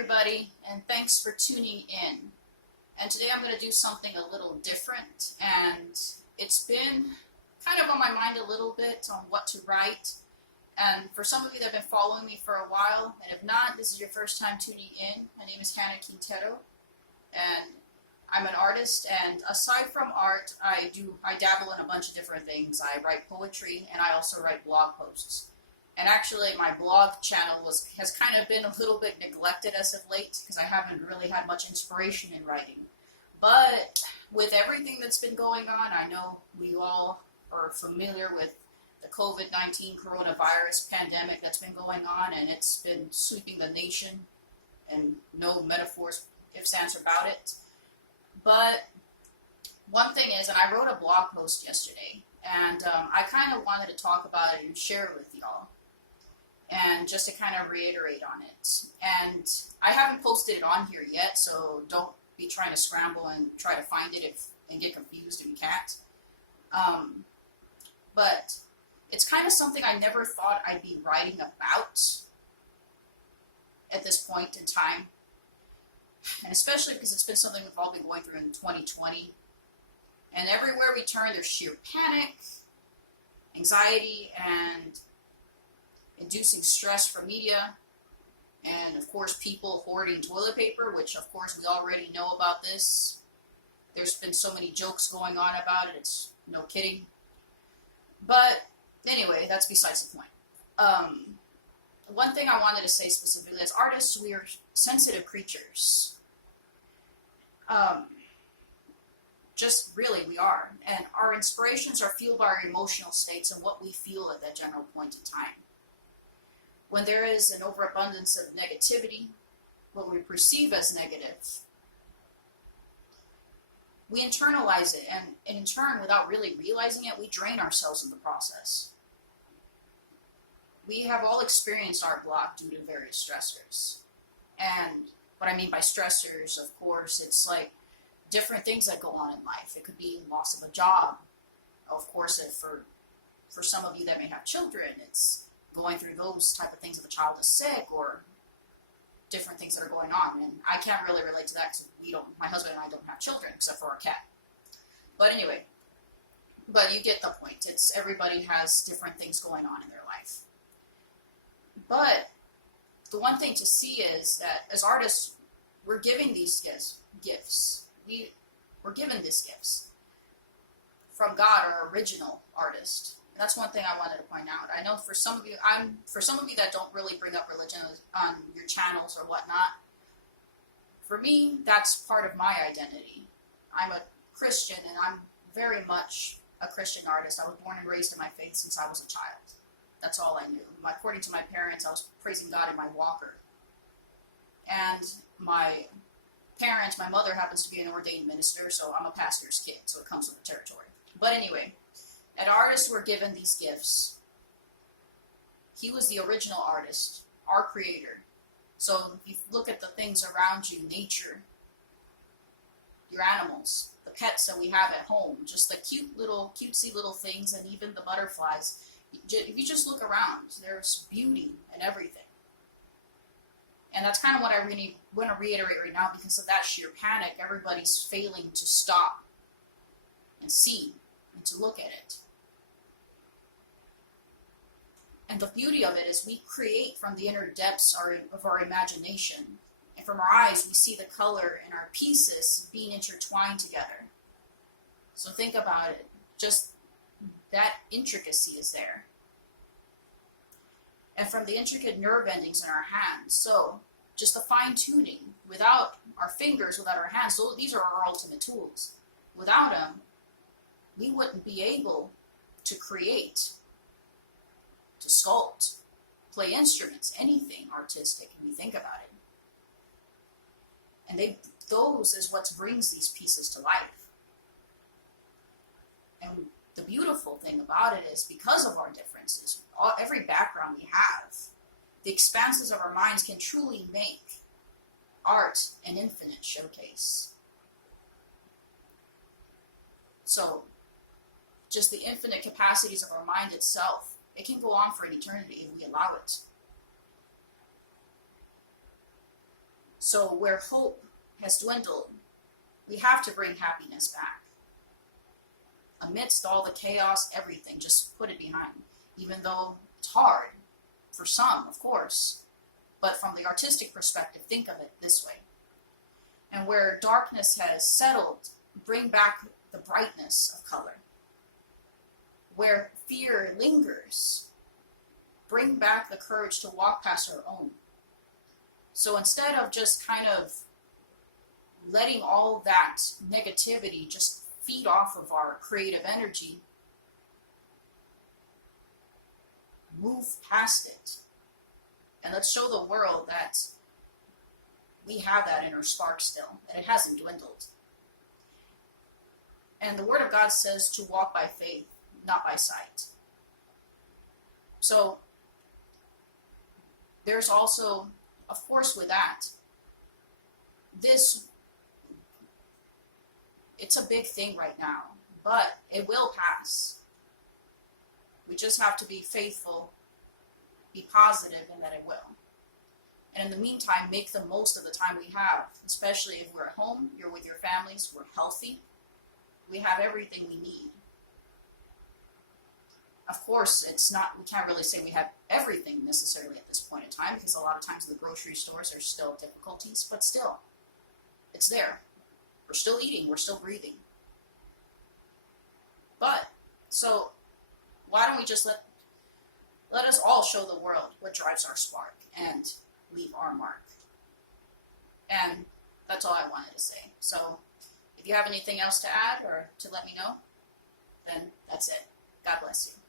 everybody, and thanks for tuning in. And today I'm going to do something a little different, and it's been kind of on my mind a little bit on what to write. And for some of you that have been following me for a while, and if not, this is your first time tuning in, my name is Hannah Quintero, and I'm an artist, and aside from art, I dabble in a bunch of different things. I write poetry, and I also write blog posts. And actually, my blog channel has kind of been a little bit neglected as of late because I haven't really had much inspiration in writing. But with everything that's been going on, I know we all are familiar with the COVID-19 coronavirus pandemic that's been going on, and it's been sweeping the nation, and no metaphors, ifs, ands, or about it. But one thing is, and I wrote a blog post yesterday, and I kind of wanted to talk about it and share it with y'all. And just to kind of reiterate on it. And I haven't posted it on here yet, so don't be trying to scramble and try to find it and get confused if you can't. But it's kind of something I never thought I'd be writing about at this point in time. And especially because it's been something we've all been going through in 2020. And everywhere we turn, there's sheer panic, anxiety, and inducing stress from media, and of course people hoarding toilet paper, which of course we already know about this. There's been so many jokes going on about it, it's no kidding. But anyway, that's besides the point. One thing I wanted to say specifically, as artists, we are sensitive creatures. Just really, we are. And our inspirations are fueled by our emotional states and what we feel at that general point in time. When there is an overabundance of negativity, what we perceive as negative, we internalize it, and in turn, without really realizing it, we drain ourselves in the process. We have all experienced art block due to various stressors. And what I mean by stressors, of course, it's like different things that go on in life. It could be loss of a job. Of course, for some of you that may have children, it's going through those type of things if a child is sick or different things that are going on. And I can't really relate to that because my husband and I don't have children except for our cat. But anyway, but you get the point. It's everybody has different things going on in their life. But the one thing to see is that as artists, we're giving these gifts. We're given these gifts from God, our original artist. That's one thing I wanted to point out. I know for some of you that don't really bring up religion on your channels or whatnot, for me, that's part of my identity. I'm a Christian, and I'm very much a Christian artist. I was born and raised in my faith since I was a child. That's all I knew. According to my parents, I was praising God in my walker. And my mother happens to be an ordained minister, so I'm a pastor's kid, so it comes with the territory. But anyway, and artists were given these gifts. He was the original artist, our creator. So if you look at the things around you, nature, your animals, the pets that we have at home, just the cutesy little things, and even the butterflies. If you just look around, there's beauty in everything. And that's kind of what I really want to reiterate right now, because of that sheer panic, everybody's failing to stop and see and to look at it. And the beauty of it is we create from the inner depths of our imagination. And from our eyes, we see the color in our pieces being intertwined together. So think about it. Just that intricacy is there. And from the intricate nerve endings in our hands. So just the fine tuning, without our fingers, without our hands, so these are our ultimate tools. Without them, we wouldn't be able to create, to sculpt, play instruments, anything artistic, when you think about it. And those is what brings these pieces to life. And the beautiful thing about it is, because of our differences, every background we have, the expanses of our minds can truly make art an infinite showcase. So, just the infinite capacities of our mind itself, it can go on for an eternity if we allow it. So where hope has dwindled, we have to bring happiness back. Amidst all the chaos, everything, just put it behind. Even though it's hard for some, of course, but from the artistic perspective, think of it this way. And where darkness has settled, bring back the brightness of color. Where fear lingers, bring back the courage to walk past our own. So instead of just kind of letting all that negativity just feed off of our creative energy, move past it. And let's show the world that we have that inner spark still, that it hasn't dwindled. And the Word of God says to walk by faith, not by sight. So there's also, of course, with that, it's a big thing right now, but it will pass. We just have to be faithful, be positive in that it will. And in the meantime, make the most of the time we have, especially if we're at home, you're with your families, we're healthy, we have everything we need. Of course, we can't really say we have everything necessarily at this point in time, because a lot of times the grocery stores are still difficulties, but still, it's there. We're still eating, we're still breathing. But, so, why don't we just let us all show the world what drives our spark and leave our mark. And that's all I wanted to say. So, if you have anything else to add or to let me know, then that's it. God bless you.